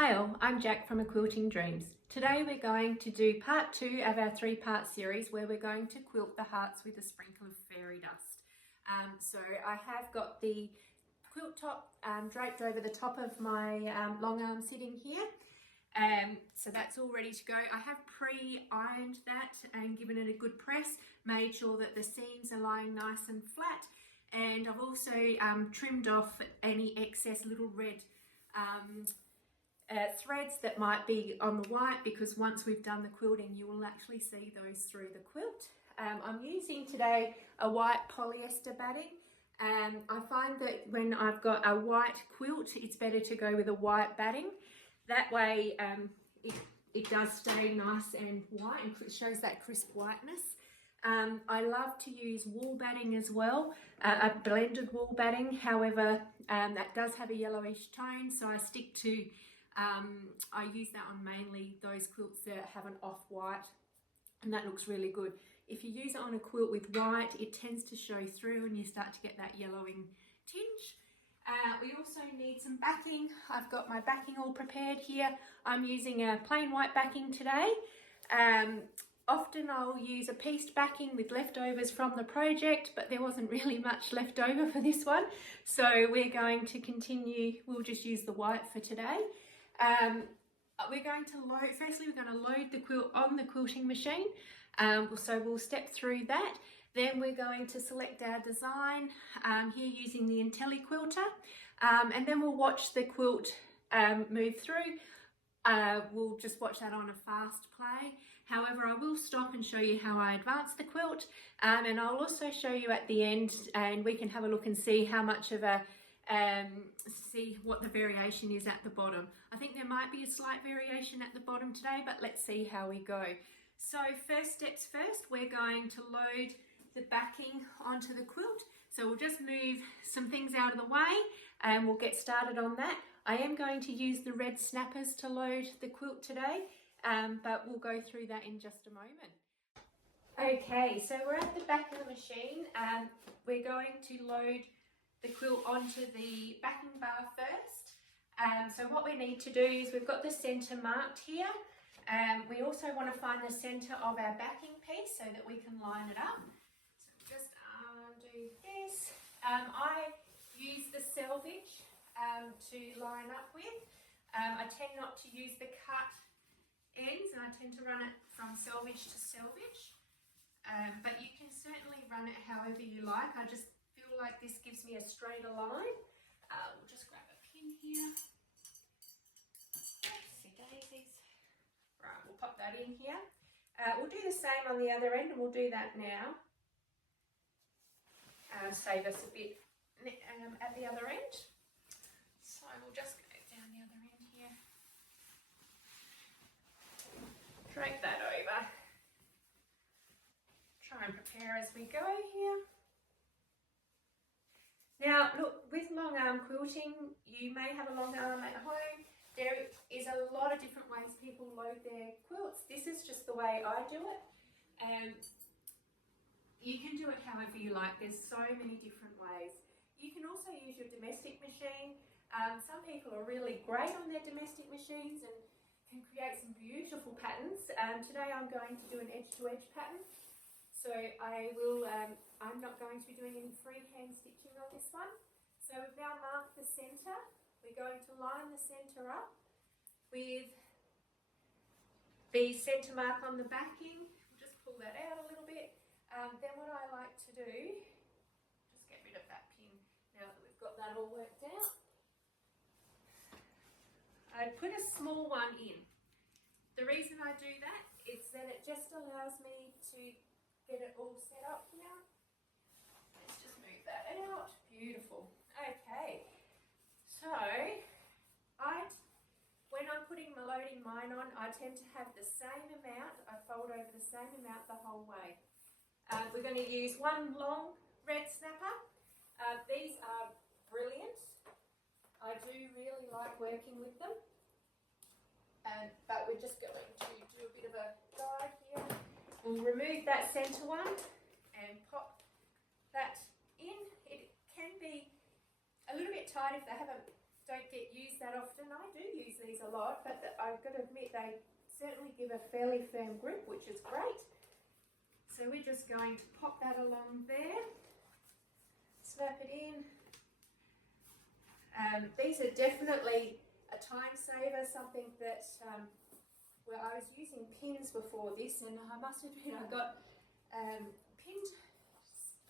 Hi all, I'm Jack from A Quilting Dreams. Today we're going to do part 2 of our 3-part series where we're going to quilt the hearts with a sprinkle of fairy dust. So I have got the quilt top draped over the top of my long arm sitting here. So that's all ready to go. I have pre-ironed that and given it a good press, made sure that the seams are lying nice and flat, and I've also trimmed off any excess little red threads that might be on the white, because once we've done the quilting you will actually see those through the quilt. I'm using today a white polyester batting. I find that when I've got a white quilt it's better to go with a white batting. That way it does stay nice and white and it shows that crisp whiteness. I love to use wool batting as well, a blended wool batting. However, that does have a yellowish tone, so I stick to I use that on mainly those quilts that have an off-white, and that looks really good. If you use it on a quilt with white, it tends to show through and you start to get that yellowing tinge. We also need some backing. I've got my backing all prepared here. I'm using a plain white backing today. Often I'll use a pieced backing with leftovers from the project, but there wasn't really much left over for this one. So we're going to continue, we'll just use the white for today. We're going to load, firstly we're going to load the quilt on the quilting machine. So we'll step through that. Then we're going to select our design here using the Intelliquilter, and then we'll watch the quilt move through. We'll just watch that on a fast play. However, I will stop and show you how I advance the quilt, and I'll also show you at the end, and we can have a look and see how much of a see what the variation is at the bottom. I think there might be a slight variation at the bottom today, but let's see how we go. So first steps first, we're going to load the backing onto the quilt. So we'll just move some things out of the way and we'll get started on that. I am going to use the red snappers to load the quilt today, but we'll go through that in just a moment. Okay, so we're at the back of the machine. We're going to load the quilt onto the backing bar first. So what we need to do is we've got the centre marked here. We also want to find the centre of our backing piece so that we can line it up. So just do this. I use the selvage to line up with. I tend not to use the cut ends, and I tend to run it from selvage to selvage. But you can certainly run it however you like. I just feel like this gives me a straighter line. We'll just grab a pin here. Oopsie daisies. Right, we'll pop that in here. We'll do the same on the other end, and we'll do that now. Save us a bit at the other end. So we'll just go down the other end here. Drape that over. Try and prepare as we go here. Now look, with long arm quilting, you may have a long arm at home. There is a lot of different ways people load their quilts. This is just the way I do it. You can do it however you like. There's so many different ways. You can also use your domestic machine. Some people are really great on their domestic machines and can create some beautiful patterns. Today I'm going to do an edge-to-edge pattern. So I'm not going to be doing any freehand stitching on this one. So we've now marked the centre. We're going to line the centre up with the centre mark on the backing. We'll just pull that out a little bit. Then what I like to do, just get rid of that pin now that we've got that all worked out. I put a small one in. The reason I do that is that it just allows me to get it all set up here. Let's just move that out. Beautiful. Okay. So, when I'm loading mine on, I tend to have the same amount. I fold over the same amount the whole way. We're going to use one long red snapper. These are brilliant. I do really like working with them. But we're just going to do a bit of a guide here. We'll remove that centre one and pop that in. It can be a little bit tight if they haven't don't get used that often. I do use these a lot, but I've got to admit they certainly give a fairly firm grip, which is great. So we're just going to pop that along there, snap it in. These are definitely a time saver, something that, well, I was using pins before this, and I must admit I got pinned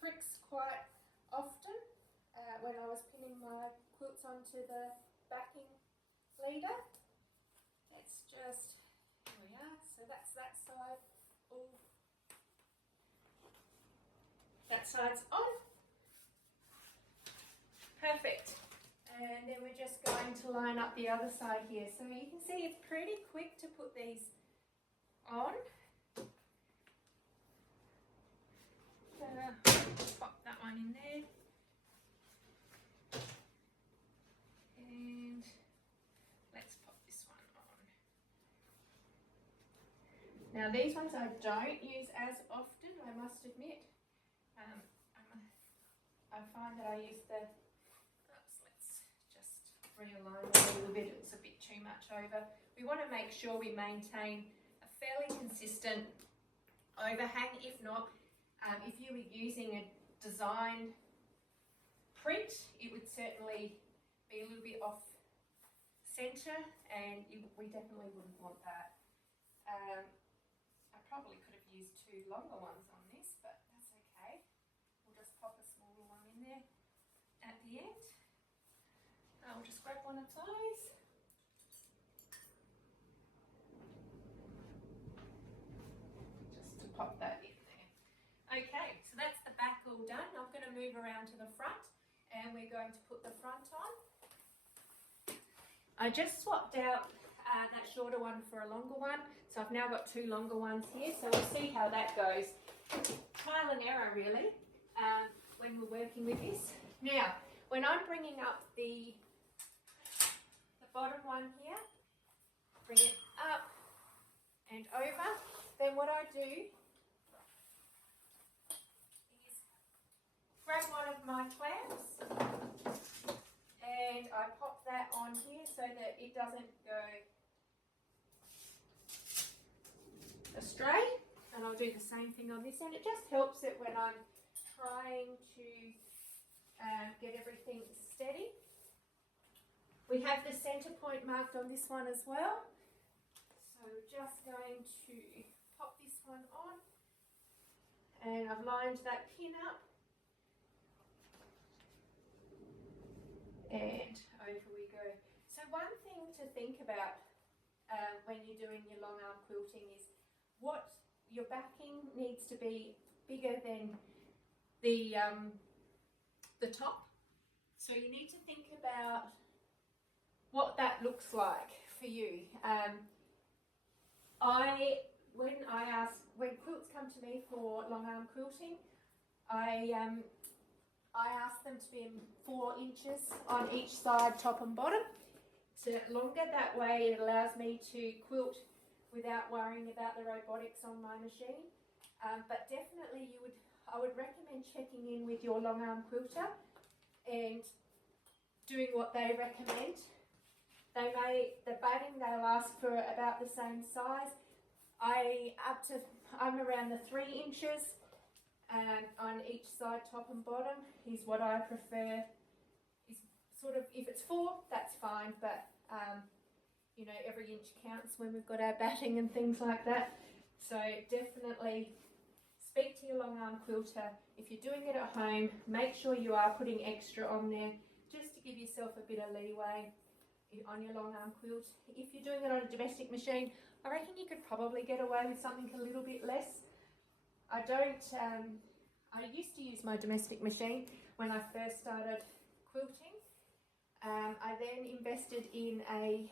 pricks quite often when I was pinning my quilts onto the backing leader. Let's just, here we are, so that's that side all, that side's on. Perfect. And then we're just going to line up the other side here. So you can see it's pretty quick to put these on. Pop that one in there. And let's pop this one on. Now these ones I don't use as often, I must admit. I find that I use the, realign it a little bit, it's a bit too much over. We want to make sure we maintain a fairly consistent overhang. If not, if you were using a design print, it would certainly be a little bit off centre, and we definitely wouldn't want that. I probably could have used two longer ones on this, but that's okay. We'll just pop a smaller one in there at the end. I'll just grab one of those. Just to pop that in there. Okay, so that's the back all done. I'm going to move around to the front, and we're going to put the front on. I just swapped out that shorter one for a longer one, so I've now got two longer ones here, so we'll see how that goes. Trial and error really, when we're working with this. Now, when I'm bringing up the bottom one here, bring it up and over, then what I do is grab one of my clamps and I pop that on here so that it doesn't go astray, and I'll do the same thing on this end. It just helps it when I'm trying to get everything steady. We have the centre point marked on this one as well. So we're just going to pop this one on. And I've lined that pin up. And over we go. So one thing to think about when you're doing your long arm quilting is what your backing needs to be bigger than the top. So you need to think about what that looks like for you. When quilts come to me for long arm quilting, I ask them to be 4 inches on each side, top and bottom. So longer, that way it allows me to quilt without worrying about the robotics on my machine. But definitely I would recommend checking in with your long arm quilter and doing what they recommend. The batting they'll ask for about the same size. I'm around the 3 inches on each side, top and bottom is what I prefer. Is sort of, if it's 4, that's fine, but you know, every inch counts when we've got our batting and things like that. So definitely speak to your long arm quilter. If you're doing it at home, make sure you are putting extra on there just to give yourself a bit of leeway on your long arm quilt. If you're doing it on a domestic machine, I reckon you could probably get away with something a little bit less. I used to use my domestic machine when I first started quilting. I then invested in a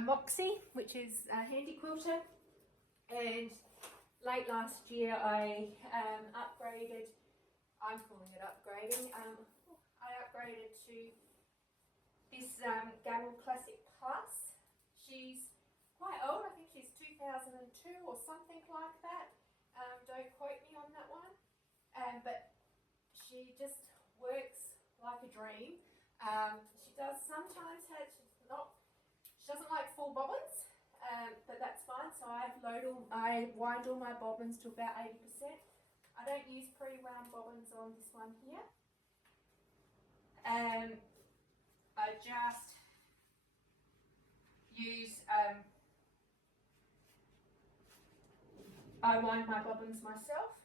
Moxie, which is a handy quilter, and late last year I upgraded. I'm calling it upgrading. I upgraded to this Gammill Classic Plus. She's quite old, I think she's 2002 or something like that. Don't quote me on that one. But she just works like a dream. She does sometimes have, she doesn't like full bobbins, but that's fine. So I wind all my bobbins to about 80%. I don't use pre-wound bobbins on this one here. I just use, I wind my bobbins myself.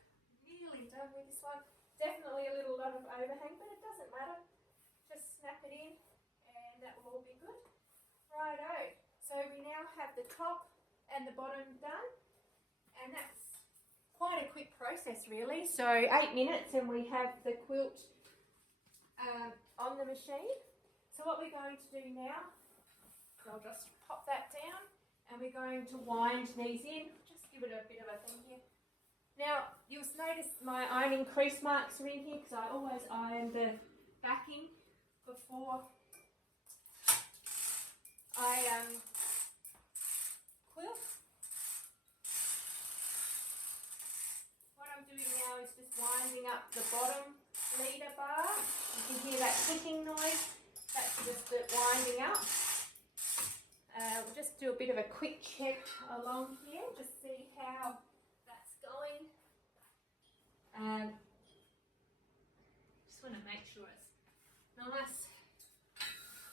Nearly done with this one. Definitely a little lot of overhang, but it doesn't matter. Just snap it in and that will all be good. Righto. So we now have the top and the bottom done, and that's quite a quick process really. So 8 minutes and we have the quilt on the machine. So what we're going to do now, I'll just pop that down and we're going to wind these in. Just give it a bit of a thing here. Now you'll notice my ironing crease marks are in here because I always iron the backing before I quilt. What I'm doing now is just winding up the bottom leader bar. You can hear that clicking noise. That's just it winding up. We'll just do a bit of a quick check along here, just see how that's going. Just want to make sure it's nice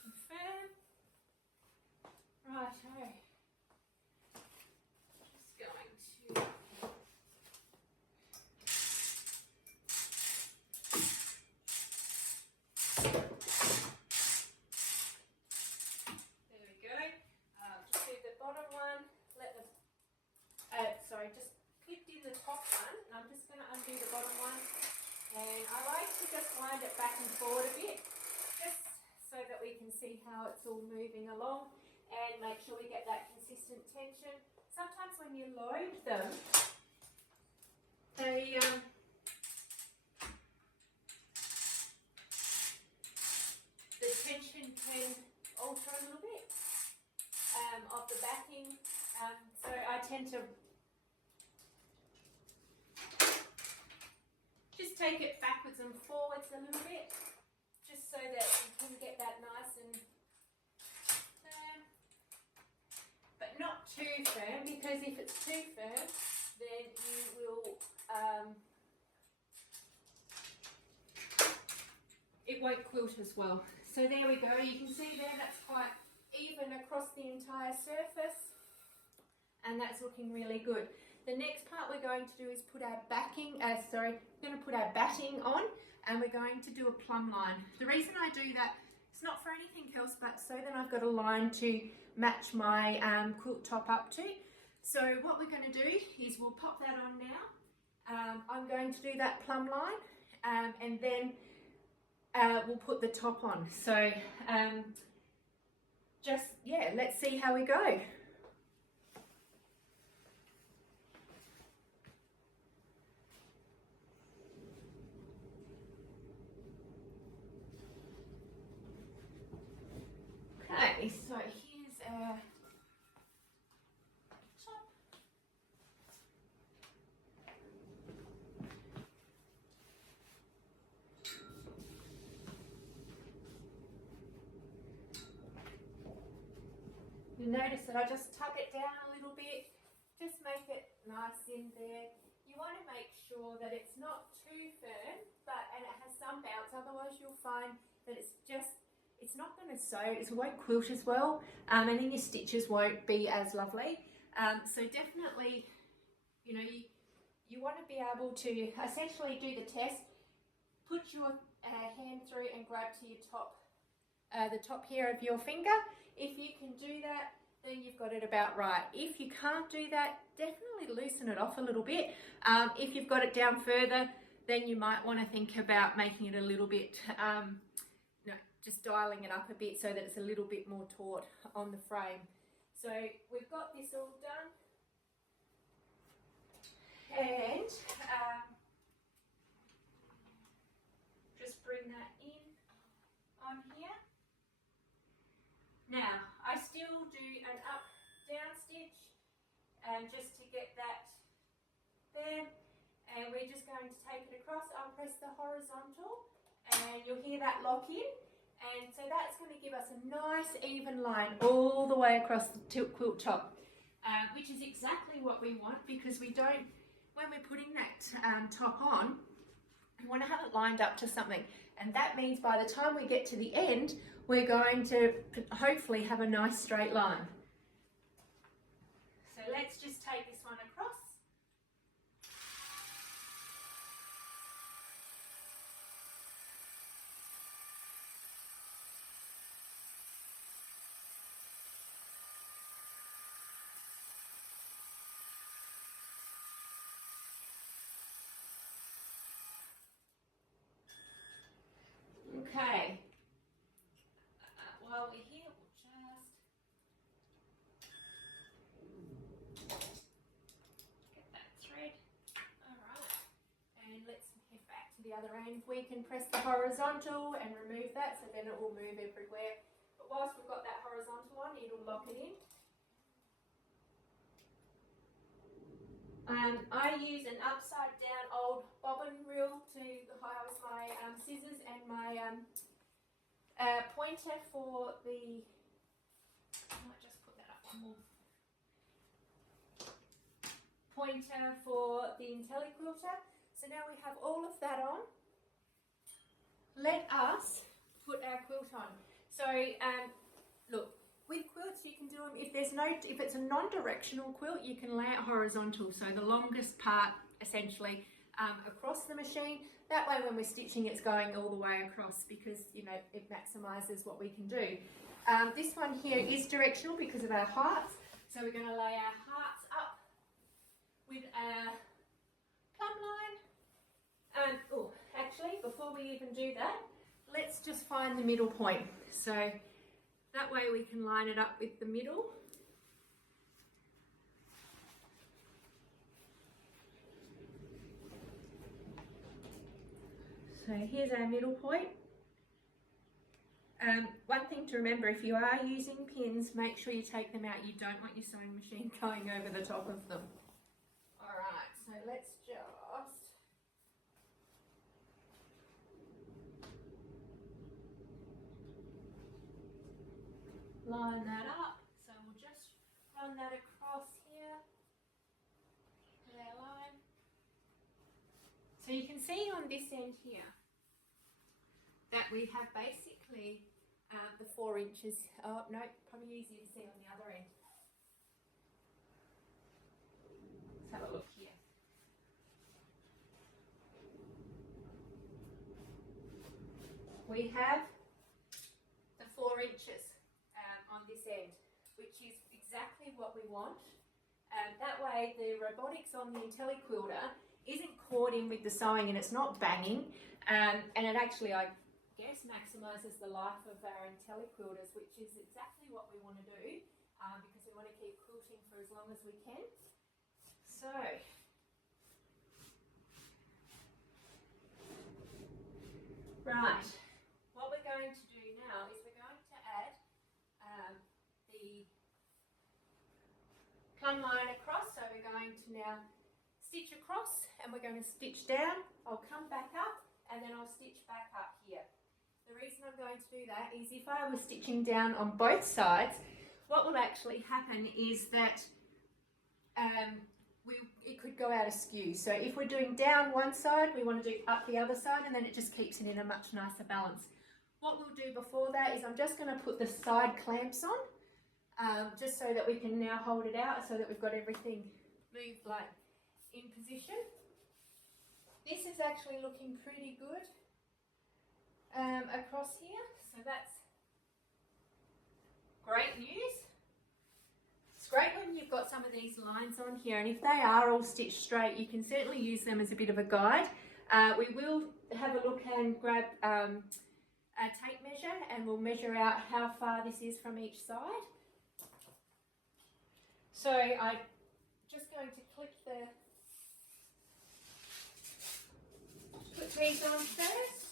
and firm. Righto. Just going to just clipped in the top one, and I'm just going to undo the bottom one, and I like to just wind it back and forward a bit just so that we can see how it's all moving along and make sure we get that consistent tension. Sometimes when you load them, they the tension can alter a little bit of the backing, so I tend to just take it backwards and forwards a little bit, just so that you can get that nice and firm, but not too firm, because if it's too firm, then you will, it won't quilt as well. So there we go, you can see there that's quite even across the entire surface, and that's looking really good. The next part we're going to do is put our backing, we're going to put our batting on, and we're going to do a plumb line. The reason I do that, it's not for anything else, but so that I've got a line to match my quilt top up to. So what we're going to do is we'll pop that on now. I'm going to do that plumb line, and then we'll put the top on. So let's see how we go. Okay, so here's our top. You'll notice that I just tug it down a little bit, just make it nice in there. You want to make sure that it's not too firm, and it has some bounce, otherwise you'll find that it's not going to sew, it won't quilt as well, and then your stitches won't be as lovely. So definitely, you know, you want to be able to essentially do the test, put your hand through and grab to your top, the top here of your finger. If you can do that, then you've got it about right. If you can't do that, definitely loosen it off a little bit. If you've got it down further, then you might want to think about making it a little bit, just dialing it up a bit so that it's a little bit more taut on the frame. So we've got this all done, and just bring that in on here. Now I still do an up down stitch, and just to get that there, and we're just going to take it across. I'll press the horizontal and you'll hear that lock in. And so that's going to give us a nice even line all the way across the quilt top, which is exactly what we want, because we don't, when we're putting that top on, we want to have it lined up to something. And that means by the time we get to the end, we're going to hopefully have a nice straight line. So let's just take this one across. Okay, while we're here, we'll just get that thread. Alright, and let's head back to the other end. We can press the horizontal and remove that, so then it will move everywhere. But whilst we've got that horizontal on, it'll lock it in. I use an upside down old bobbin reel to house my scissors and my pointer for the, I might just put that up one more, pointer for the Intelliquilter. So now we have all of that on. Let us put our quilt on. So look, with quilts you can do them, if it's a non-directional quilt, you can lay it horizontal, so the longest part essentially across the machine. That way when we're stitching it's going all the way across, because you know it maximises what we can do. This one here is directional because of our hearts, so we're going to lay our hearts up with our plumb line. Oh, actually before we even do that, let's just find the middle point. So that way we can line it up with the middle. So here's our middle point. One thing to remember, if you are using pins, make sure you take them out. You don't want your sewing machine going over the top of them. Alright, so let's just line that up. So we'll just run that across here with our line. So you can see on this end here that we have basically the 4 inches. Oh no, probably easier to see on the other end. Let's have a look here. We have the 4 inches on this end, which is exactly what we want. That way the robotics on the Intelliquilter isn't caught in with the sewing and it's not banging, and it actually, I guess, maximises the life of our Intelliquilters, which is exactly what we want to do, because we want to keep quilting for as long as we can. So right, what we're going to do now is we're going to add the plumb line across. So we're going to now stitch across and we're going to stitch down. I'll come back up and then I'll stitch back up here. The reason I'm going to do that is if I was stitching down on both sides, what will actually happen is that it could go out askew. So if we're doing down one side, we want to do up the other side, and then it just keeps it in a much nicer balance. What we'll do before that is I'm just going to put the side clamps on, just so that we can now hold it out so that we've got everything moved like in position. This is actually looking pretty good across here, so that's great news. It's great when you've got some of these lines on here, and if they are all stitched straight, you can certainly use them as a bit of a guide. We will have a look and grab a tape measure, and we'll measure out how far this is from each side. So I'm just going to put these on first.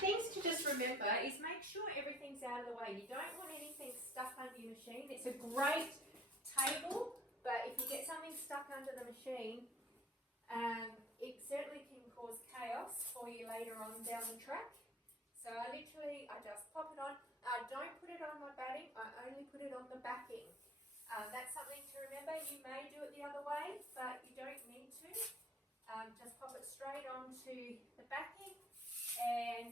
Things to just remember is make sure everything's out of the way. You don't want anything stuck under your machine. It's a great table, but if you get something stuck under the machine, it certainly can cause chaos for you later on down the track. So I just pop it on. I don't put it on my batting, I only put it on the backing. That's something to remember. You may do it the other way, but you don't need to. Just pop it straight onto the backing and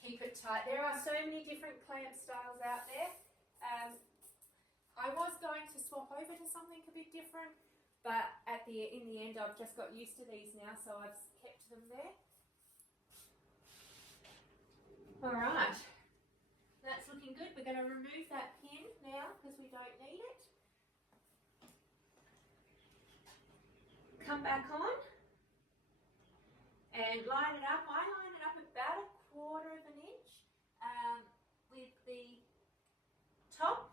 keep it tight. There are so many different clamp styles out there. I was going to swap over to something a bit different, but in the end I've just got used to these now, so I've kept them there. Alright, that's looking good. We're going to remove that pin now because we don't need it. Come back on and line it up. I line it up about 1/4 of an inch with the top.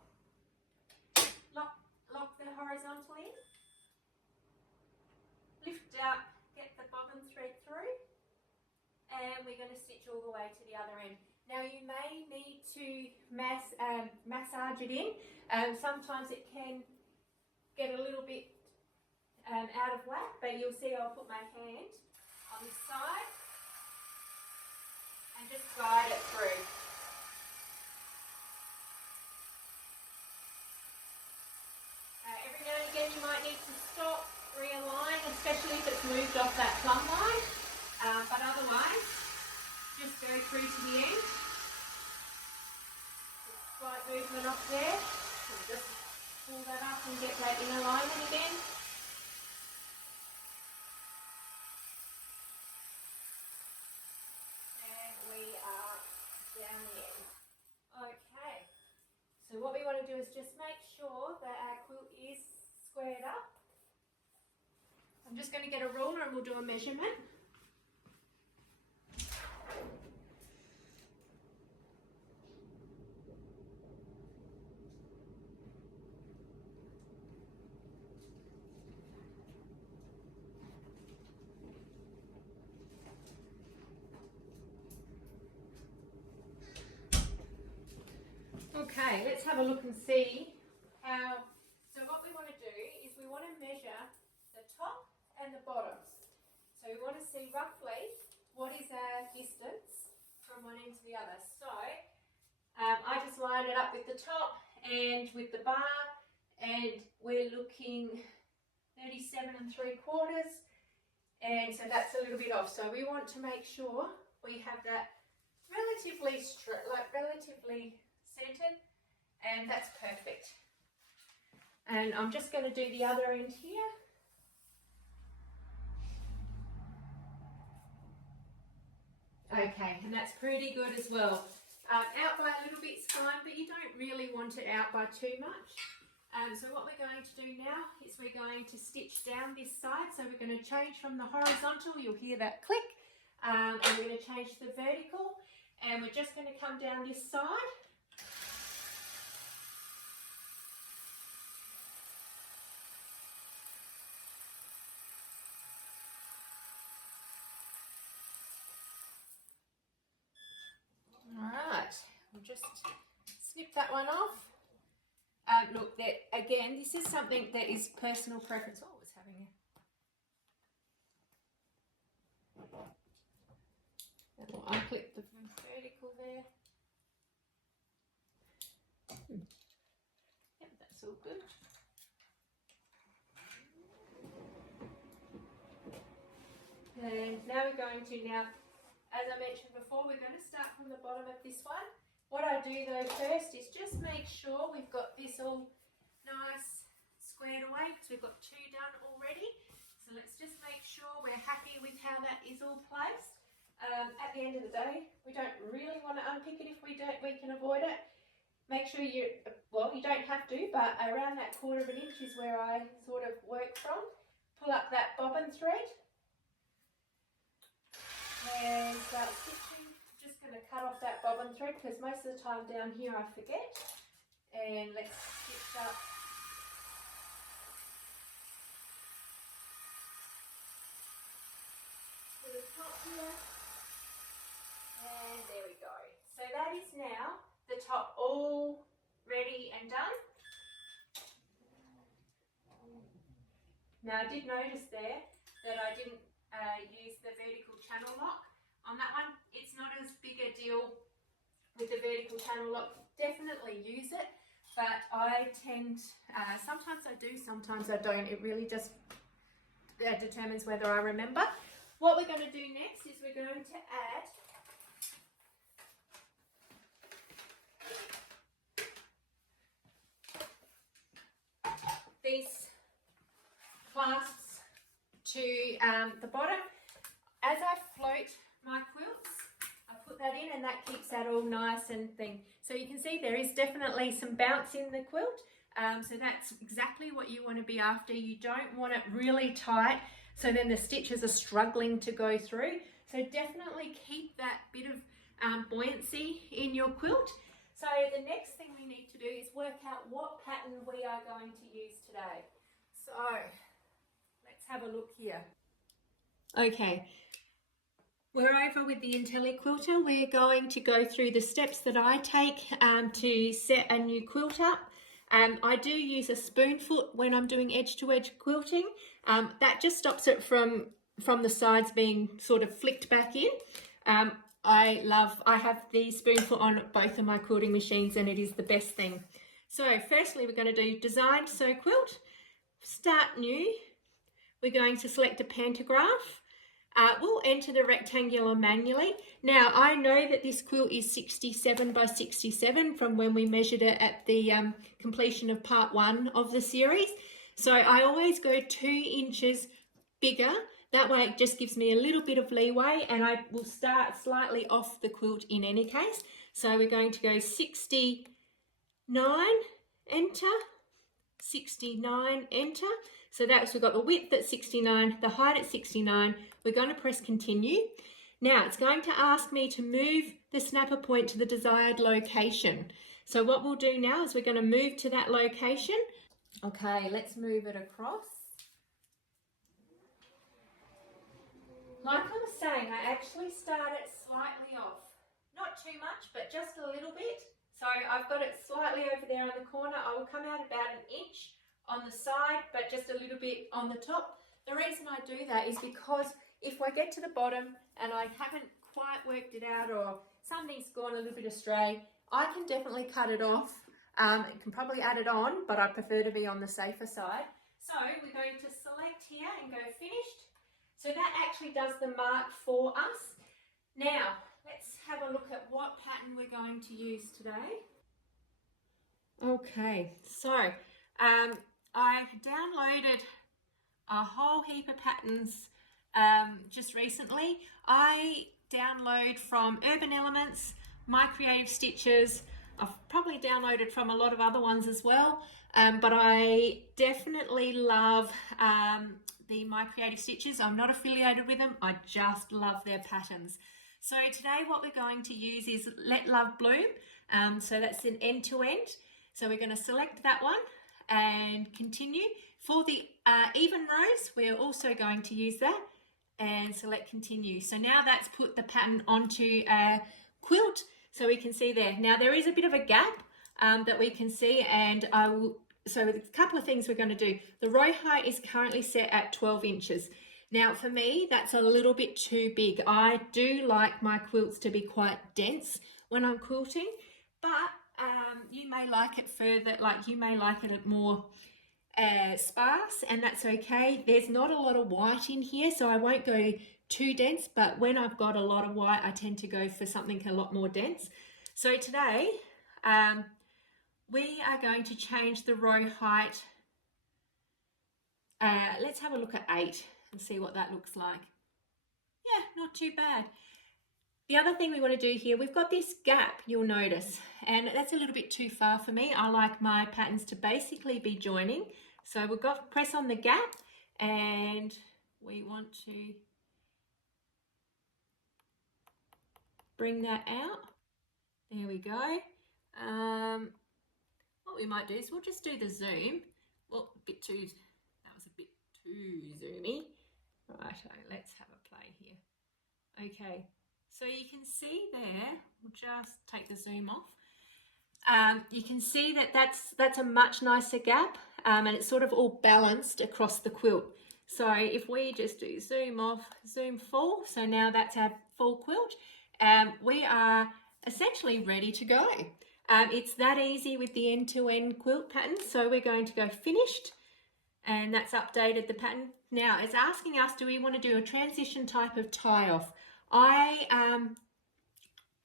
Lock the horizontal in. Lift out, get the bobbin thread through, and we're going to stitch all the way to the other end. Now you may need to massage it in. Sometimes it can get a little bit out of whack, but you'll see I'll put my hand on this side and just guide it through. Every now and again you might need to stop, realign, especially if it's moved off that plumb line, but otherwise just go through to the end. Slight movement off there, so just pull that up and get that in alignment again. So what we want to do is just make sure that our quilt is squared up. I'm just going to get a ruler and we'll do a measurement. Okay, let's have a look and see how. So what we want to do is we want to measure the top and the bottom. So we want to see roughly what is our distance from one end to the other. So I just line it up with the top and with the bar, and we're looking 37 3/4, and so that's a little bit off. So we want to make sure we have that relatively straight, relatively centered, and that's perfect. And I'm just going to do the other end here. Okay, and that's pretty good as well. Out by a little bit's fine, but you don't really want it out by too much. So what we're going to do now is we're going to stitch down this side. So we're going to change from the horizontal, you'll hear that click, and we're going to change to the vertical, and we're just going to come down this side. Alright, we'll just snip that one off. Look, again, this is something that is personal preference. Oh, it's having a... I'll unclip the vertical there. Yep, that's all good. And now we're going to, as I mentioned before, we're going to start from the bottom of this one. What I do though first is just make sure we've got this all nice squared away, because we've got two done already. So let's just make sure we're happy with how that is all placed. At the end of the day, we don't really want to unpick it if we can avoid it. Make sure you don't have to, but around that 1/4 of an inch is where I sort of work from. Pull up that bobbin thread and start stitching. Just going to cut off that bobbin thread because most of the time down here I forget. And let's stitch up to the top here. And there we go. So that is now the top all ready and done. Now I did notice there that I didn't use the vertical channel lock on that one. It's not as big a deal with the vertical channel lock. Definitely use it, but I tend, sometimes I do, sometimes I don't. It really just determines whether I remember. What we're going to do next is we're going to add these clasps to the bottom. As I float my quilts, I put that in and that keeps that all nice and thin. So you can see there is definitely some bounce in the quilt. So that's exactly what you want to be after. You don't want it really tight, so then the stitches are struggling to go through. So definitely keep that bit of buoyancy in your quilt. So the next thing we need to do is work out what pattern we are going to use today. So let's have a look here. Okay, we're over with the Intelliquilter. We're going to go through the steps that I take to set a new quilt up. I do use a spoon foot when I'm doing edge-to-edge quilting. That just stops it from the sides being sort of flicked back in. I have the spoon foot on both of my quilting machines and it is the best thing. So firstly we're going to do design, sew quilt, start new. We're going to select a pantograph. We'll enter the rectangular manually. Now I know that this quilt is 67 by 67 from when we measured it at the completion of part 1 of the series. So I always go 2 inches bigger. That way it just gives me a little bit of leeway and I will start slightly off the quilt in any case. So we're going to go 69, enter, 69, enter. So that's, we've got the width at 69, the height at 69. We're going to press continue. Now it's going to ask me to move the snapper point to the desired location. So what we'll do now is we're going to move to that location. Okay, let's move it across. Like I was saying, I actually start it slightly off. Not too much, but just a little bit. So I've got it slightly over there on the corner. I will come out about 1 inch on the side, but just a little bit on the top. The reason I do that is because if I get to the bottom and I haven't quite worked it out or something's gone a little bit astray, I can definitely cut it off. You can probably add it on, but I prefer to be on the safer side. So we're going to select here and go finished. So that actually does the mark for us. Now, let's have a look at what pattern we're going to use today. Okay, so I downloaded a whole heap of patterns just recently. I download from Urban Elements, My Creative Stitches. I've probably downloaded from a lot of other ones as well, but I definitely love the My Creative Stitches. I'm not affiliated with them, I just love their patterns. So today what we're going to use is Let Love Bloom. So that's an end-to-end. So we're going to select that one and continue. For the even rows, we're also going to use that and select continue. So now that's put the pattern onto a quilt, so we can see there. Now there is a bit of a gap that we can see, and so a couple of things we're going to do. The row height is currently set at 12 inches. Now for me, that's a little bit too big. I do like my quilts to be quite dense when I'm quilting, but you may like it further, like you may like it more sparse, and that's okay. There's not a lot of white in here, so I won't go too dense, but when I've got a lot of white, I tend to go for something a lot more dense. So today, we are going to change the row height. Let's have a look at 8 and see what that looks like. Yeah, not too bad. The other thing we want to do here, we've got this gap, you'll notice, and that's a little bit too far for me. I like my patterns to basically be joining. So we've got to press on the gap, and we want to bring that out. There we go. What we might do is we'll just do the zoom. Well, that was a bit too zoomy. Right, let's have a play here. Okay. So you can see there, we'll just take the zoom off. You can see that that's a much nicer gap. and it's sort of all balanced across the quilt. So if we just do zoom off, zoom full, so now that's our full quilt, we are essentially ready to go. It's that easy with the end-to-end quilt pattern. So we're going to go finished, and that's updated the pattern. Now it's asking us, do we want to do a transition type of tie off? I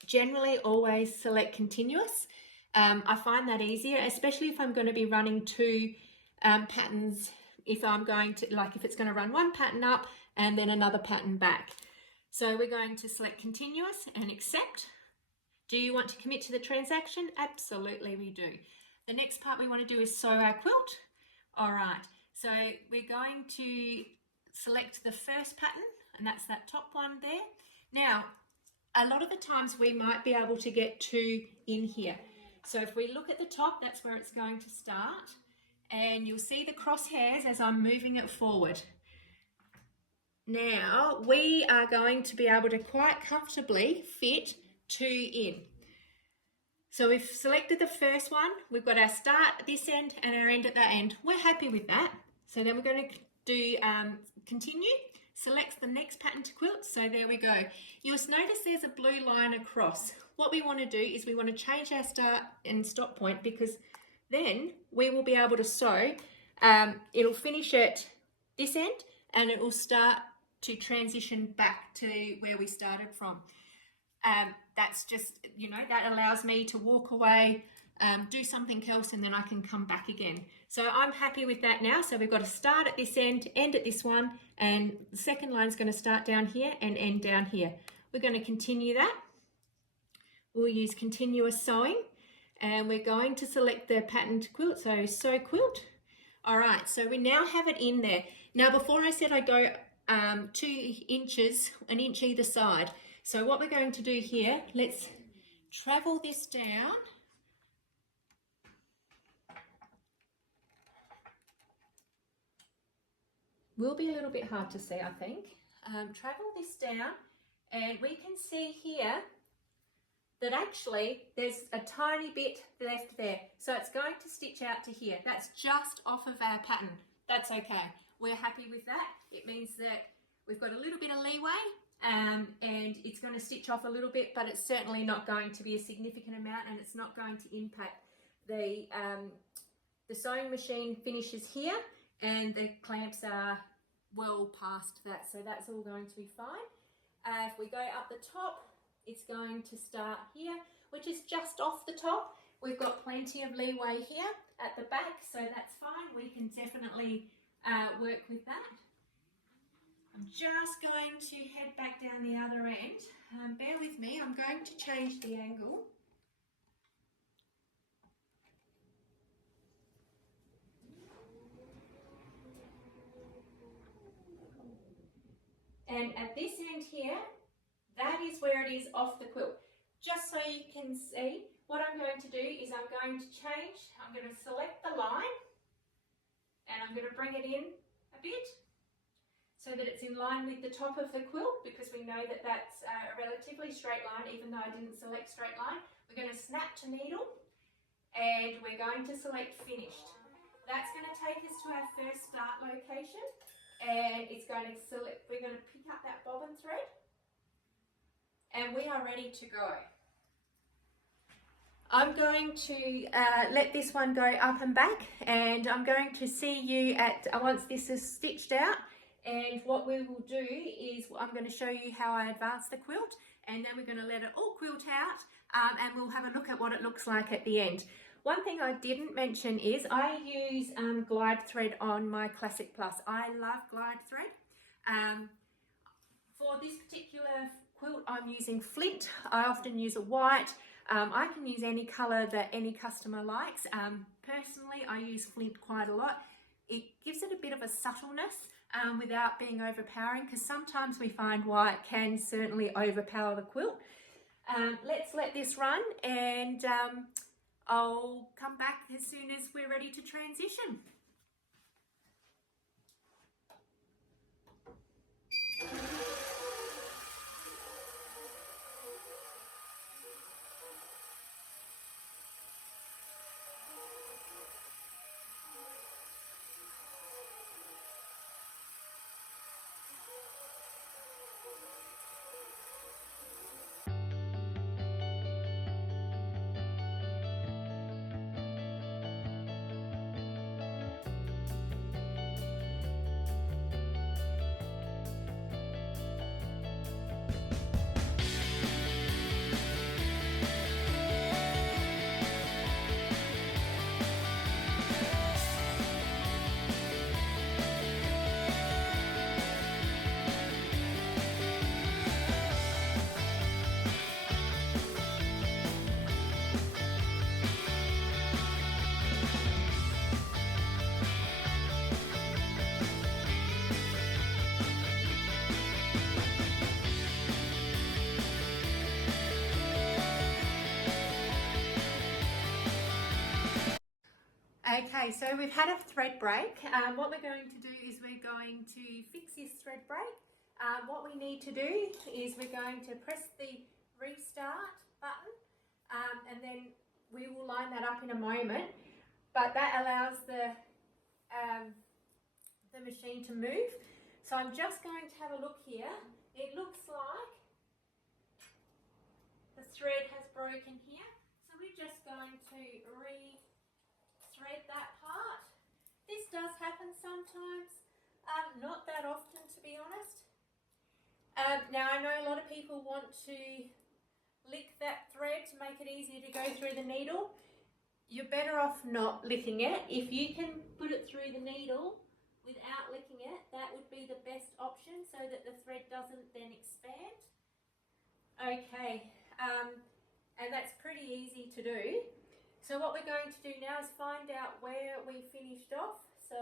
generally always select continuous. I find that easier, especially if I'm going to be running two patterns. If I'm going to, like if it's going to run one pattern up and then another pattern back. So we're going to select continuous and accept. Do you want to commit to the transaction? Absolutely we do. The next part we want to do is sew our quilt. All right, so we're going to select the first pattern, and that's that top one there. Now, a lot of the times we might be able to get two in here. So if we look at the top, that's where it's going to start. And you'll see the crosshairs as I'm moving it forward. Now, we are going to be able to quite comfortably fit two in. So we've selected the first one. We've got our start at this end and our end at that end. We're happy with that. So then we're going to do continue. Select the next pattern to quilt. So there we go. You'll notice there's a blue line across. What we want to do is we want to change our start and stop point, because then we will be able to sew. It'll finish at this end and it will start to transition back to where we started from. That's just, you know, that allows me to walk away, do something else, and then I can come back again. So I'm happy with that now. So we've got to start at this end at this one, and the second line is going to start down here and end down here. We're going to continue that. We'll use continuous sewing, and we're going to select the pattern to quilt, so sew quilt. All right, so we now have it in there. Now, before I said I go 2 inches, an inch either side. So what we're going to do here, let's travel this down. Will be a little bit hard to see, I think. Travel this down, and we can see here that actually there's a tiny bit left there. So it's going to stitch out to here. That's just off of our pattern. That's okay. We're happy with that. It means that we've got a little bit of leeway, and it's going to stitch off a little bit, but it's certainly not going to be a significant amount, and it's not going to impact the sewing machine finishes here, and the clamps are well past that, so that's all going to be fine. If we go up the top, it's going to start here, which is just off the top. We've got plenty of leeway here at the back, so that's fine. We can definitely work with that. I'm just going to head back down the other end. Bear with me, I'm going to change the angle. And at this end here, that is where it is off the quilt. Just so you can see, what I'm going to do is I'm going to change, I'm going to select the line, and I'm going to bring it in a bit so that it's in line with the top of the quilt, because we know that that's a relatively straight line, even though I didn't select straight line. We're going to snap to needle, and we're going to select finished. That's going to take us to our first start location, and it's going to select, we're going to pick up that bobbin thread, and we are ready to go. I'm going to let this one go up and back, and I'm going to see you at once this is stitched out. And what we will do is I'm going to show you how I advance the quilt, and then we're going to let it all quilt out, and we'll have a look at what it looks like at the end. One thing I didn't mention is I use glide thread on my Classic Plus. I love glide thread. For this particular quilt, I'm using flint. I often use a white. I can use any colour that any customer likes. Personally, I use flint quite a lot. It gives it a bit of a subtleness without being overpowering, because sometimes we find white can certainly overpower the quilt. Let's let this run, and I'll come back as soon as we're ready to transition. Okay, so we've had a thread break. What we're going to do is we're going to fix this thread break. What we need to do is we're going to press the restart button and then we will line that up in a moment, but that allows the machine to move. So I'm just going to have a look here. It looks like the thread has broken here, so we're just going to re-thread that part. This does happen sometimes, not that often to be honest. Now I know a lot of people want to lick that thread to make it easier to go through the needle. You're better off not licking it. If you can put it through the needle without licking it, that would be the best option so that the thread doesn't then expand. Okay, and that's pretty easy to do. So what we're going to do now is find out where we finished off. So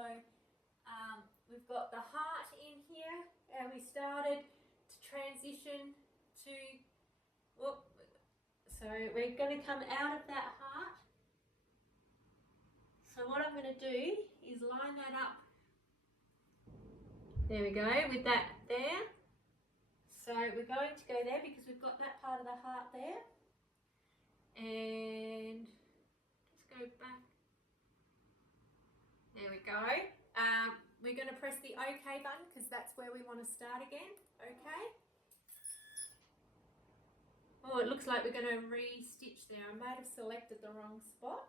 we've got the heart in here and we started to transition to, so we're going to come out of that heart. So what I'm going to do is line that up. There we go, with that there. So we're going to go there because we've got that part of the heart there. And just go back. There we go. We're going to press the OK button because that's where we want to start again. OK. Oh, it looks like we're going to re-stitch there. I might have selected the wrong spot.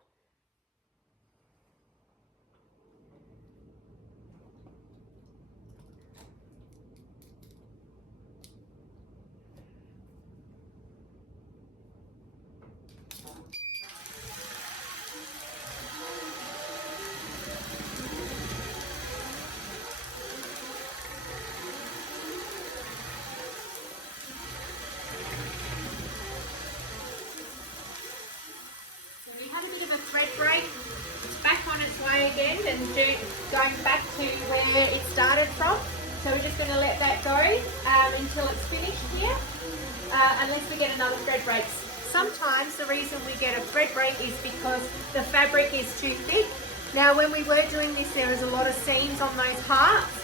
Thread break, it's back on its way again and going back to where it started from. So we're just going to let that go until it's finished here, unless we get another thread break. Sometimes the reason we get a thread break is because the fabric is too thick. Now when we were doing this there was a lot of seams on those hearts,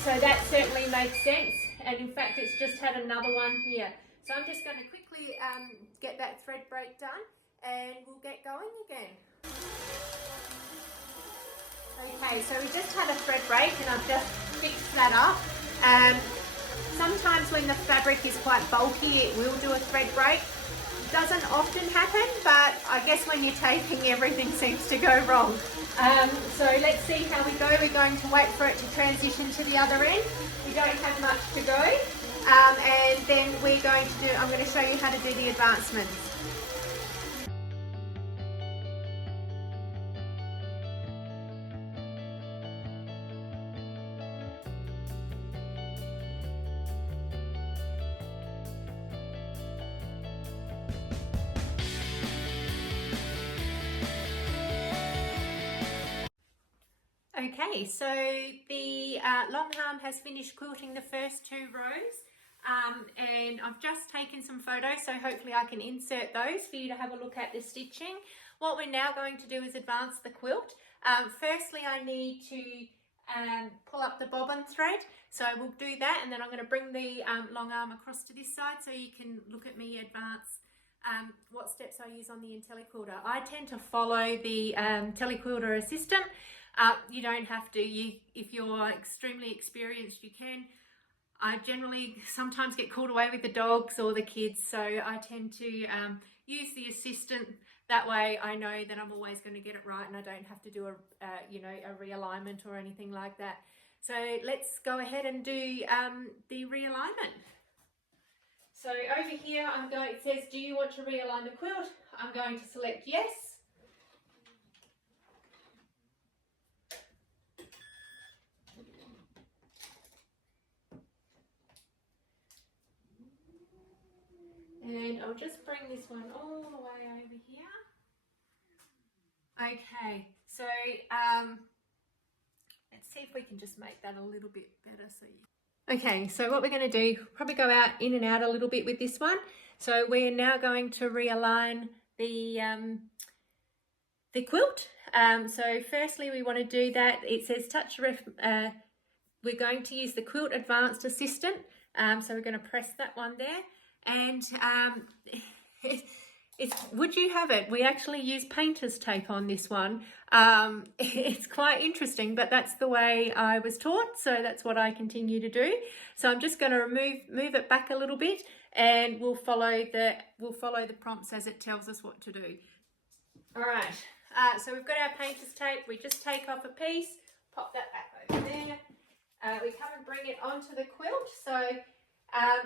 so that certainly makes sense, and in fact it's just had another one here. So I'm just going to quickly get that thread break done and we'll get going again. Okay, so we just had a thread break and I've just fixed that up. Sometimes when the fabric is quite bulky it will do a thread break. It doesn't often happen, but I guess when you're taping everything seems to go wrong. So let's see how we go. We're going to wait for it to transition to the other end. We don't have much to go. And then we're going to do, I'm going to show you how to do the advancements. Okay, so the Longarm has finished quilting the first 2 rows and I've just taken some photos, so hopefully I can insert those for you to have a look at the stitching. What we're now going to do is advance the quilt. Firstly I need to pull up the bobbin thread, so we'll do that and then I'm going to bring the Longarm across to this side so you can look at me advance what steps I use on the Intelliquilter. I tend to follow the Intelliquilter assistant. You don't have to. If you're extremely experienced, you can. I generally sometimes get called away with the dogs or the kids, so I tend to use the assistant. That way I know that I'm always going to get it right and I don't have to do a realignment or anything like that. So let's go ahead and do the realignment. So over here it says, do you want to realign the quilt? I'm going to select yes. And I'll just bring this one all the way over here. Okay, so let's see if we can just make that a little bit better. Okay, so what we're going to do, probably go out in and out a little bit with this one. So we're now going to realign the the quilt. So firstly we want to do that. It says touch ref, we're going to use the Quilt Advanced Assistant. So we're going to press that one there, and would you have it, we actually use painter's tape on this one. It's quite interesting, but that's the way I was taught, so that's what I continue to do. So I'm just going to move it back a little bit, and we'll follow the prompts as it tells us what to do. All right, so we've got our painter's tape. We just take off a piece, pop that back over there. We come and bring it onto the quilt. So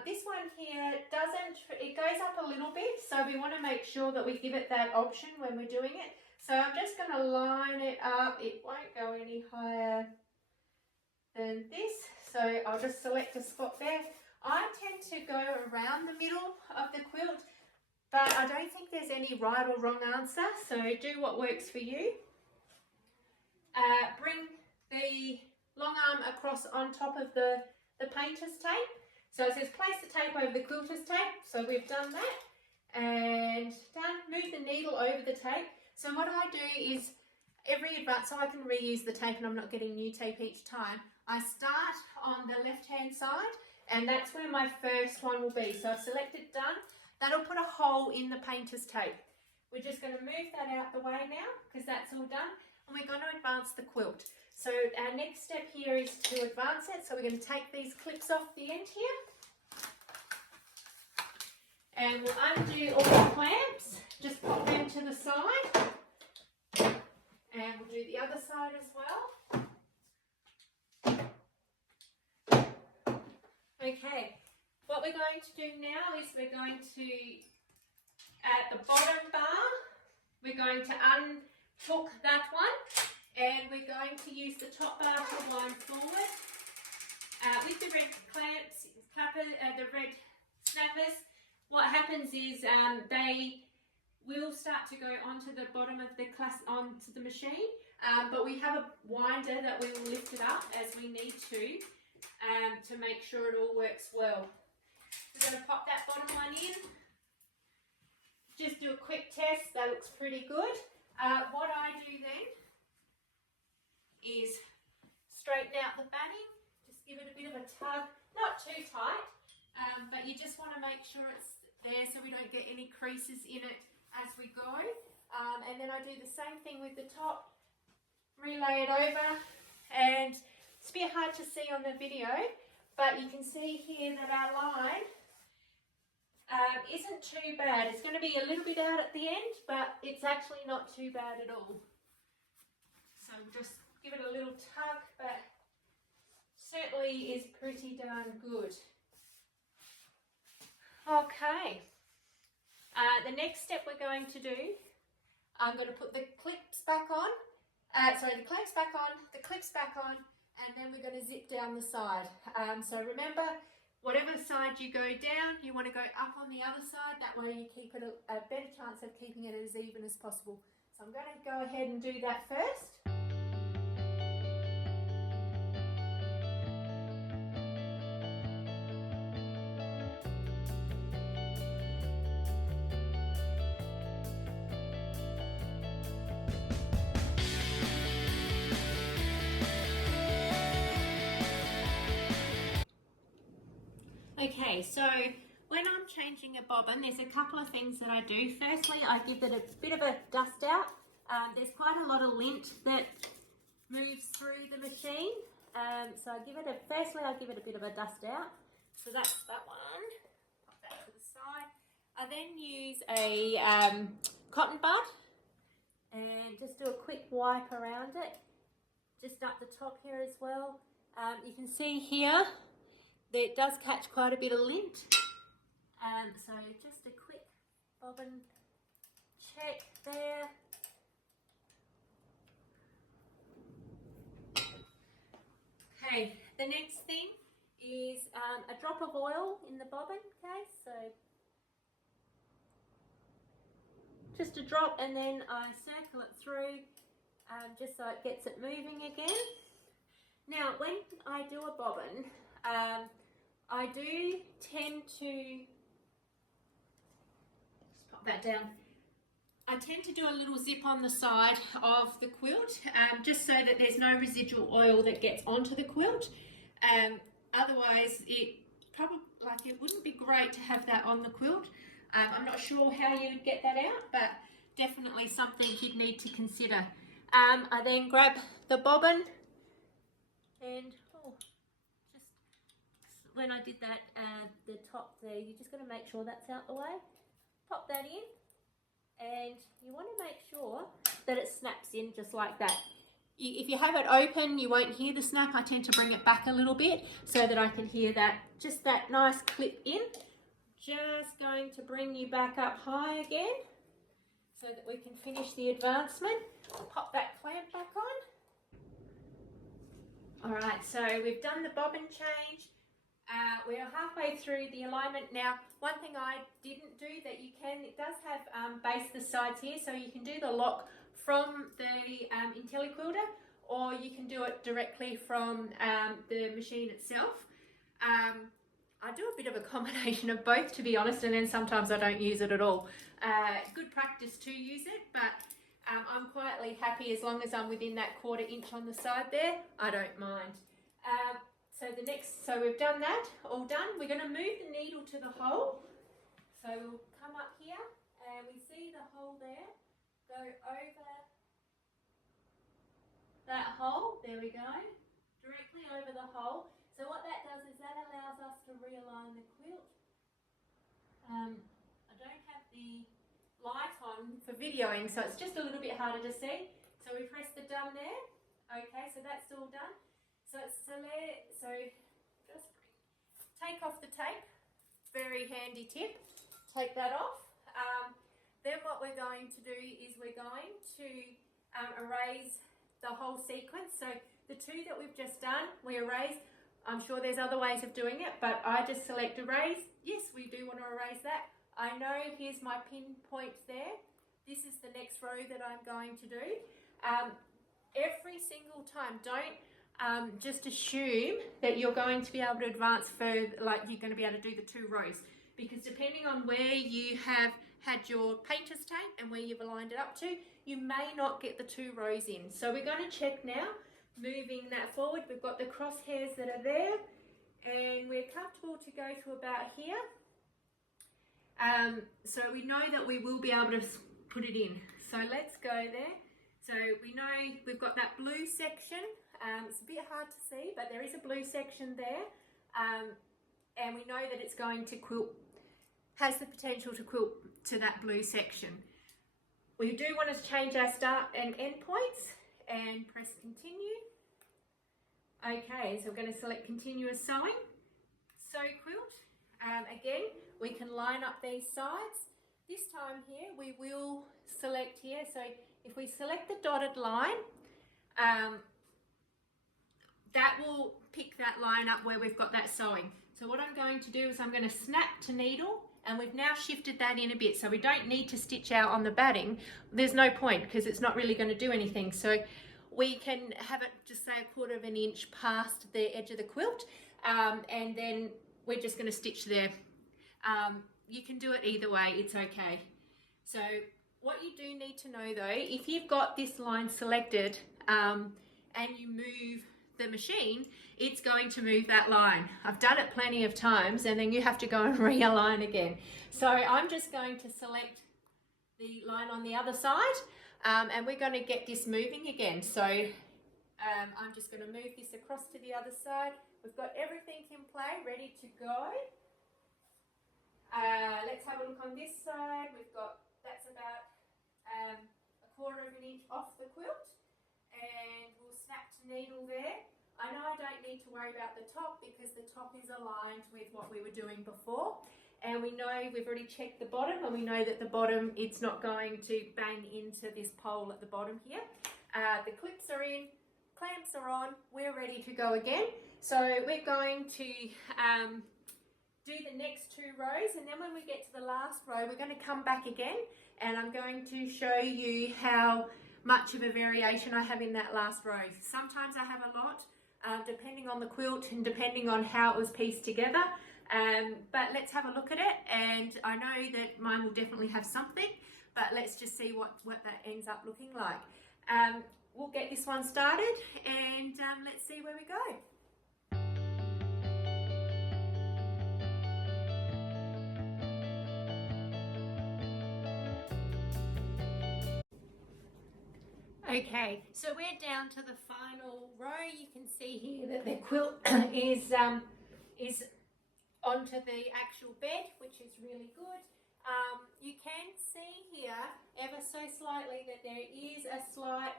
this one here it goes up a little bit, so we want to make sure that we give it that option when we're doing it. So I'm just going to line it up. It won't go any higher than this, so I'll just select a spot there. I tend to go around the middle of the quilt, but I don't think there's any right or wrong answer, so do what works for you. Bring the long arm across on top of the painter's tape. So it says place the tape over the quilter's tape. So we've done that, and move the needle over the tape. So what I do is so I can reuse the tape and I'm not getting new tape each time. I start on the left hand side, and that's where my first one will be. So I've selected done. That'll put a hole in the painter's tape. We're just going to move that out the way now because that's all done, and we're going to advance the quilt. So our next step here is to advance it. So we're going to take these clips off the end here, and we'll undo all the clamps, just pop them to the side, and we'll do the other side as well. Okay, what we're going to do now is we're going to, at the bottom bar, we're going to unhook that one, and we're going to use the top bar to wind forward. With the red clamps, the red snappers, what happens is they will start to go onto the bottom of onto the machine, but we have a winder that we will lift it up as we need to make sure it all works well. We're going to pop that bottom one in. Just do a quick test. That looks pretty good. What I do then is straighten out the batting. Just give it a bit of a tug, not too tight, but you just want to make sure it's there so we don't get any creases in it as we go. And then I do the same thing with the top, relay it over, and it's a bit hard to see on the video, but you can see here that our line isn't too bad. It's going to be a little bit out at the end, but it's actually not too bad at all. So just give it a little tug, but certainly is pretty darn good. Okay, the next step we're going to do, I'm going to put the clips back on, the clamps back on, the clips back on, and then we're going to zip down the side. So remember, whatever side you go down, you want to go up on the other side. That way you keep it a better chance of keeping it as even as possible. So I'm going to go ahead and do that first. Okay, so when I'm changing a bobbin, there's a couple of things that I do. Firstly, I give it a bit of a dust out. There's quite a lot of lint that moves through the machine. So I give it a bit of a dust out. So that's that one. Pop that to the side. I then use a cotton bud and just do a quick wipe around it. Just up the top here as well. You can see here that it does catch quite a bit of lint. So just a quick bobbin check there. Okay, the next thing is a drop of oil in the bobbin, okay, so just a drop, and then I circle it through just so it gets it moving again. Now when I do a bobbin, I do tend to, just pop that down, I tend to do a little zip on the side of the quilt, just so that there's no residual oil that gets onto the quilt. Otherwise, it wouldn't be great to have that on the quilt. I'm not sure how you would get that out, but definitely something you'd need to consider. I then grab the bobbin, and just when I did that, the top there, you just got to make sure that's out the way. Pop that in. And you want to make sure that it snaps in just like that. If you have it open, you won't hear the snap. I tend to bring it back a little bit so that I can hear that, just that nice clip in. Just going to bring you back up high again so that we can finish the advancement. Pop that clamp back on. All right, so we've done the bobbin change. We're halfway through the alignment now. One thing I didn't do that you can, it does have base the sides here, so you can do the lock from the Intelliquilter, or you can do it directly from the machine itself. I do a bit of a combination of both, to be honest, and then sometimes I don't use it at all. Good practice to use it, but I'm quietly happy as long as I'm within that 1/4 inch on the side there. I don't mind. So we've done that, all done. We're going to move the needle to the hole. So we'll come up here and we see the hole there. Go over that hole, there we go, directly over the hole. So what that does is that allows us to realign the quilt. I don't have the light on for videoing, so it's just a little bit harder to see. So we press the done there. Okay, so that's all done. So just take off the tape, very handy tip, take that off. Then what we're going to do is we're going to erase the whole sequence. So the two that we've just done, we erase. I'm sure there's other ways of doing it, but I just select erase. Yes, we do want to erase that. I know here's my pinpoint there. This is the next row that I'm going to do. Every single time, don't just assume that you're going to be able to advance further, like you're going to be able to do the 2 rows, because depending on where you have had your painter's tape and where you've aligned it up to, you may not get the 2 rows in. So we're going to check now, moving that forward. We've got the crosshairs that are there, and we're comfortable to go to about here. So we know that we will be able to put it in. So let's go there. So we know we've got that blue section. It's a bit hard to see, but there is a blue section there. And we know that it's going to quilt, has the potential to quilt to that blue section. We do want to change our start and end points and press continue. Okay, so we're going to select continuous sewing. Sew quilt. Again, we can line up these sides. This time here, we will select here. So if we select the dotted line, that will pick that line up where we've got that sewing. So what I'm going to do is I'm going to snap to needle, and we've now shifted that in a bit. So we don't need to stitch out on the batting. There's no point because it's not really going to do anything. So we can have it just say 1/4 inch past the edge of the quilt, and then we're just going to stitch there. You can do it either way, it's okay. So what you do need to know though, if you've got this line selected and you move the machine, it's going to move that line. I've done it plenty of times, and then you have to go and realign again. So I'm just going to select the line on the other side, and we're going to get this moving again. So I'm just going to move this across to the other side. We've got everything in play, ready to go. Let's have a look on this side. We've got, that's about 1/4 inch off the quilt, and we'll snap to needle there. I know I don't need to worry about the top because the top is aligned with what we were doing before, and we know we've already checked the bottom, and we know that the bottom, it's not going to bang into this pole at the bottom here. The clips are in, clamps are on, we're ready to go again. So we're going to do the next 2 rows, and then when we get to the last row, we're going to come back again, and I'm going to show you how much of a variation I have in that last row. Sometimes I have a lot, depending on the quilt and depending on how it was pieced together. But let's have a look at it, and I know that mine will definitely have something, but let's just see what that ends up looking like. We'll get this one started and let's see where we go. Okay, so we're down to the final row. You can see here that the quilt is onto the actual bed, which is really good. You can see here ever so slightly that there is a slight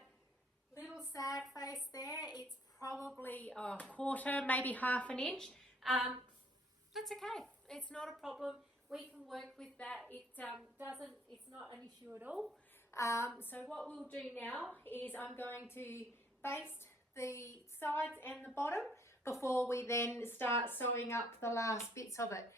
little sad face there. It's probably a quarter, maybe half an inch. That's okay. It's not a problem. We can work with that. It's not an issue at all. So what we'll do now is I'm going to baste the sides and the bottom before we then start sewing up the last bits of it.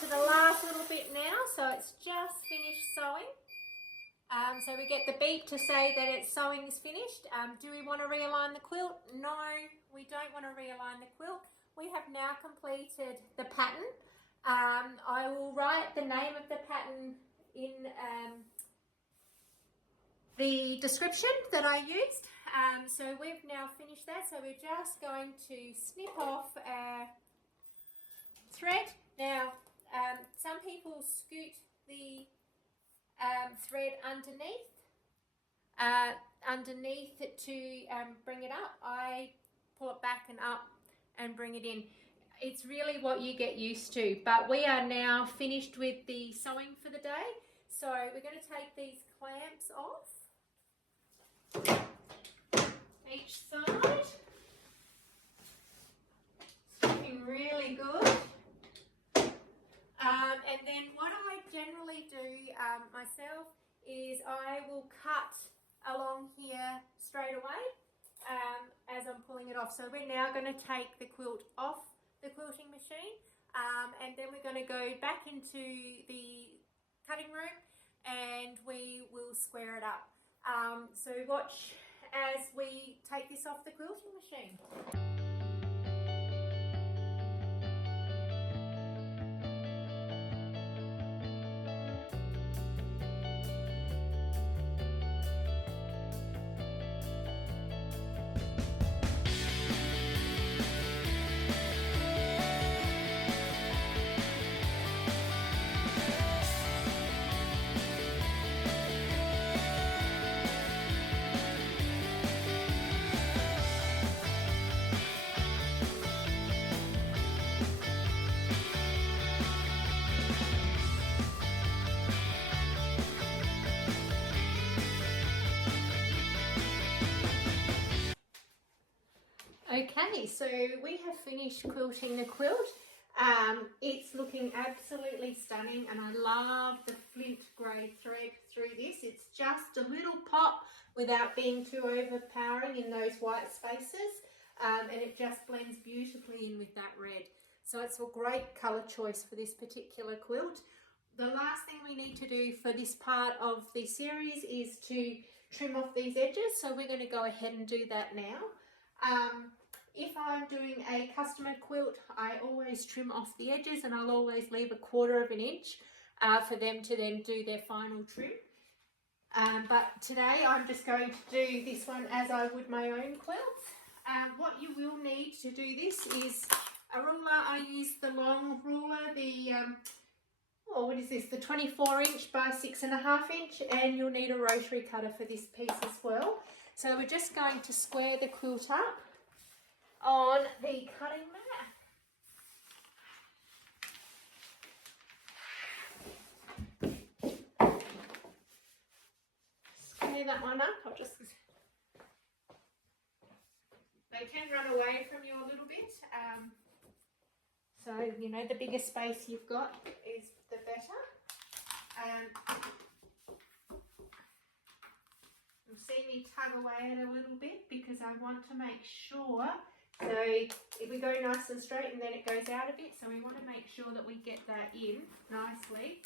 To the last little bit now, so it's just finished sewing. So we get the beep to say that its sewing is finished. Do we want to realign the quilt? No, we don't want to realign the quilt. We have now completed the pattern. I will write the name of the pattern in the description that I used. So we've now finished that, so we're just going to snip off our thread. Now, some people scoot the thread underneath it to bring it up. I pull it back and up and bring it in. It's really what you get used to, but we are now finished with the sewing for the day. So we're going to take these clamps off each side. It's looking really good. And then what I generally do myself is I will cut along here straight away as I'm pulling it off. So we're now going to take the quilt off the quilting machine and then we're going to go back into the cutting room and we will square it up. So watch as we take this off the quilting machine. Okay, so we have finished quilting the quilt. It's looking absolutely stunning and I love the flint grey thread through this. It's just a little pop without being too overpowering in those white spaces, and it just blends beautifully in with that red. So it's a great colour choice for this particular quilt. The last thing we need to do for this part of the series is to trim off these edges, so we're going to go ahead and do that now. If I'm doing a customer quilt, I always trim off the edges and I'll always leave 1/4 of an inch for them to then do their final trim. But today I'm just going to do this one as I would my own quilts. What you will need to do this is a ruler. I use the long ruler, the oh, what is this? The 24" by 6.5", and you'll need a rotary cutter for this piece as well. So we're just going to square the quilt up on the cutting mat. Square that one up. I'll just. They can run away from you a little bit. So, you know, the bigger space you've got is the better. You'll see me tug away at a little bit because I want to make sure. So if we go nice and straight and then it goes out a bit, so we want to make sure that we get that in nicely.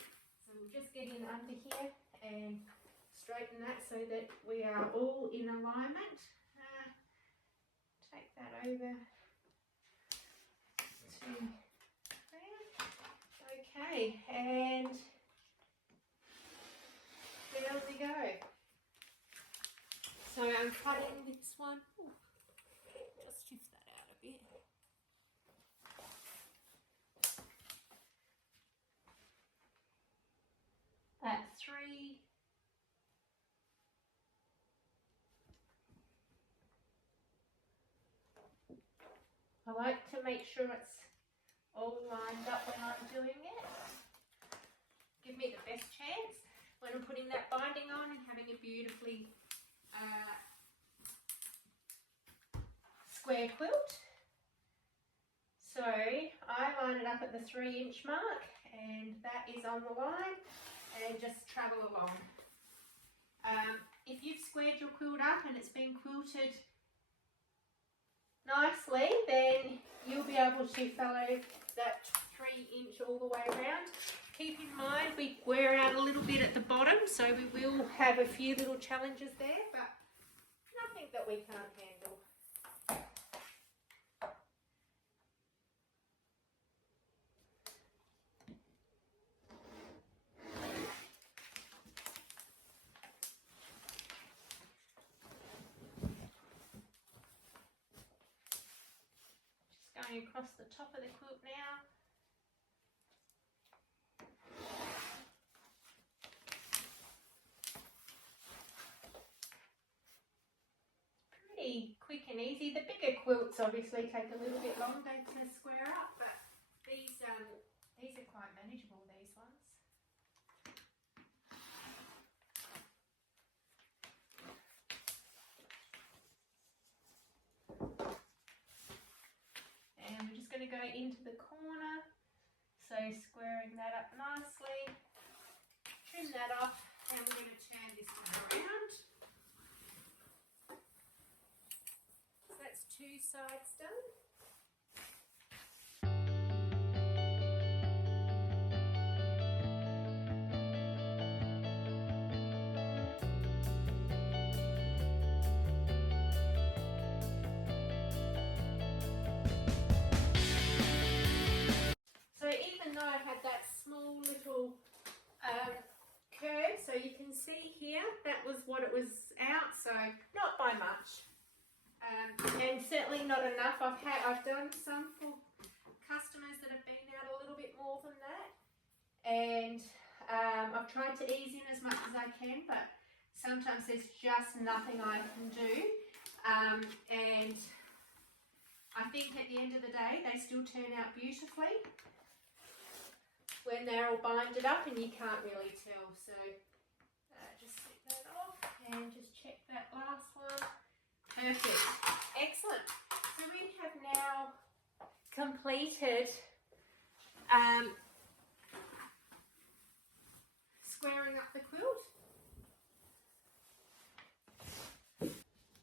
So we'll just get in under here and straighten that so that we are all in alignment. Take that over to there. Okay, and there we go. So I'm cutting this one. Ooh, just shift that out a bit. That's 3. I like to make sure it's all lined up when I'm doing it. Give me the best chance when I'm putting that binding on and having a beautifully square quilt. So I line it up at the 3" mark, and that is on the line, and just travel along. If you've squared your quilt up and it's been quilted nicely, then you'll be able to follow that 3" all the way around. Keep in mind we wear out a little bit at the bottom, so we will have a few little challenges there, but nothing that we can't handle. Just going across the top of the quilt now. Pretty quick and easy. The bigger quilts obviously take a little bit longer to square up, but these are quite manageable, these ones. And we're just going to go into the corner, so squaring that up nicely, trim that off, and we're going to turn this one around. So that's 2 sides done. So even though I had that small little curve, so you can see here, that was what it was out, so not by much. And certainly not enough. I've done some for customers that have been out a little bit more than that, and I've tried to ease in as much as I can, but sometimes there's just nothing I can do, and I think at the end of the day they still turn out beautifully when they're all binded up, and you can't really tell. So just take that off and just check that last one. Perfect. Excellent. So we have now completed squaring up the quilt.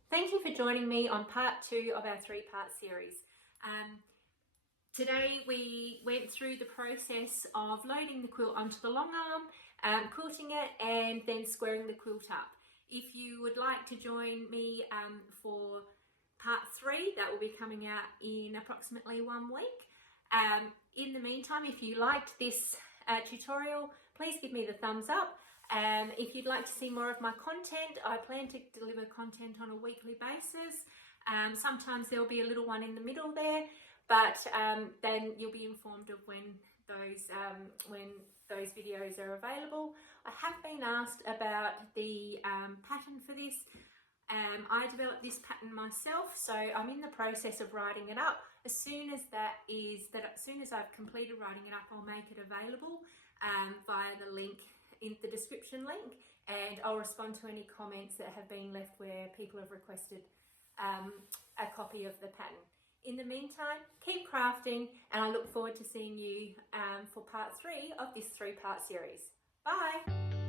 Thank you for joining me on part 2 of our 3-part series. Today we went through the process of loading the quilt onto the long arm, quilting it, and then squaring the quilt up. If you would like to join me for part 3, that will be coming out in approximately 1 week. In the meantime, if you liked this tutorial, please give me the thumbs up. If you'd like to see more of my content, I plan to deliver content on a weekly basis. Sometimes there'll be a little one in the middle there, but then you'll be informed of when those videos are available. I have been asked about the pattern for this. I developed this pattern myself, so I'm in the process of writing it up. As soon as I've completed writing it up, I'll make it available via the link in the description link, and I'll respond to any comments that have been left where people have requested a copy of the pattern. In the meantime, keep crafting, and I look forward to seeing you for part 3 of this 3-part series. Bye!